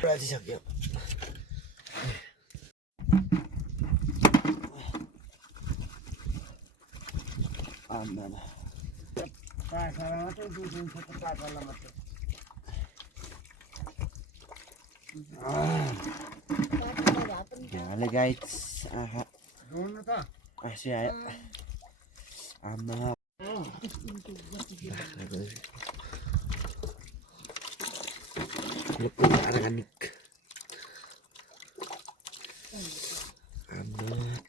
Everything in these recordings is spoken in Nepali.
부러지셨게요. 안 나나. Halo guys, masih ayo, aman. Lepas organik, aman.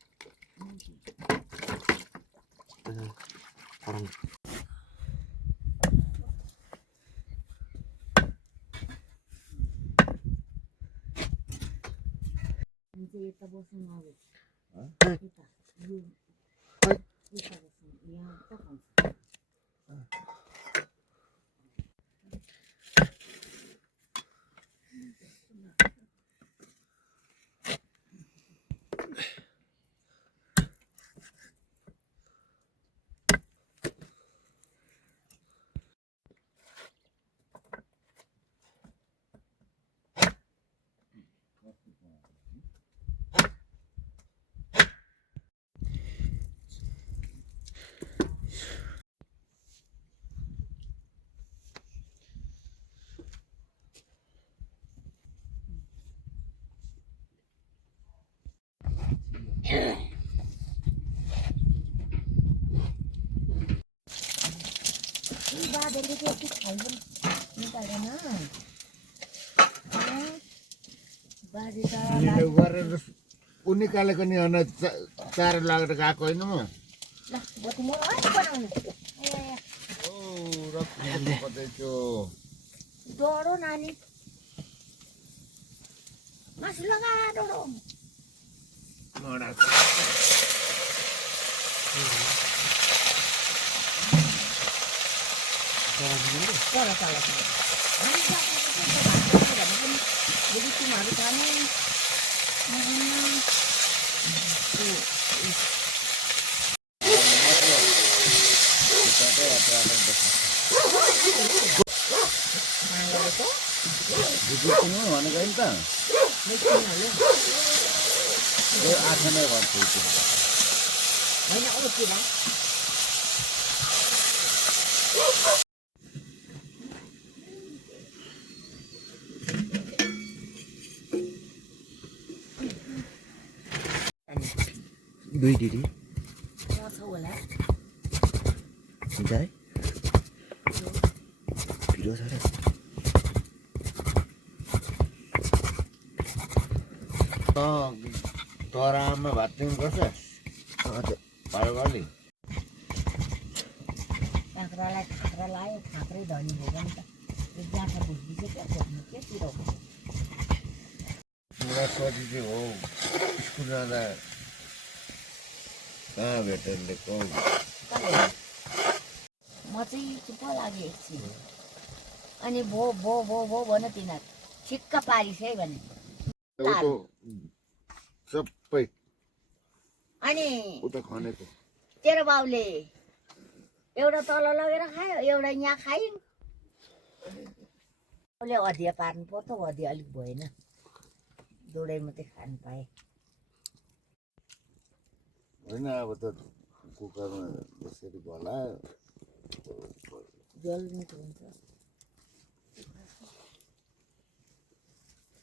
Orang. Kita bosan ngawit. Kita. Kita bosan. Yang kita kan. बादलले चाहिँ यति खाइदिनु निकाल्दैन बाजे त गरेर उनिकालेको नि होइन चारो लागेर गएको होइन म ल बति म अहिले बनाउनु कतैको डरो नानी मासु लगा डरो चला चला jadi cuma harus kami दुई दिदी छ होला हुन्छ है भिडियो छ र तरामा भात तिमी गर्छ पारोगली काँक्रालाई काँक्रा लायो काँक्रै धनी भयो भने त एक जाँचा भुटिसक्यो क्या खोज्नु के चिराउनु पुरा सोची चाहिँ हो स्कुल जाँदा कहाँ भेटेर ल्याएको म चाहिँ चुप्प लाग्यो एकछिन अनि भो भो भो भो भन तिनीहरू ठिक्क पारिस है भने सबै अनि उता खनेको तेरो बाउले एउटा तल लगेर खायो एउटा यहाँ खाइन् उसले हदिया पार्नु पर्छ हदिया अलिक भएन दोडै मात्रै खानु पाएँ होइन अब त कुकरमा यसरी भलायो जल मिठो हुन्छ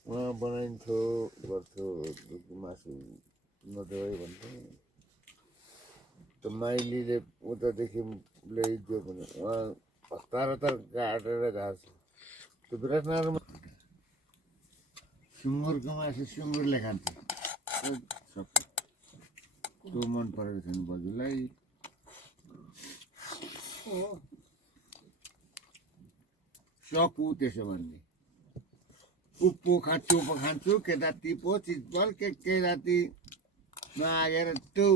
उहाँ बनाइन्थ्यो गर्थ्यो मासु नदेऊ भन्थ्यो त माइलीले उतादेखि ल्याइदियो भने उहाँ हतार हतार काटेर गएको छ त्यो विराटनगरमा सुँगुरको मासु सुँगुरले खान्छ सबै त्यो मन परेको छैन बजूलाई सकु त्यसो भन्ने उप्पो खान्छु उप्पो खान्छु के जाति पो चिजबल के जाति नआगेर त्यो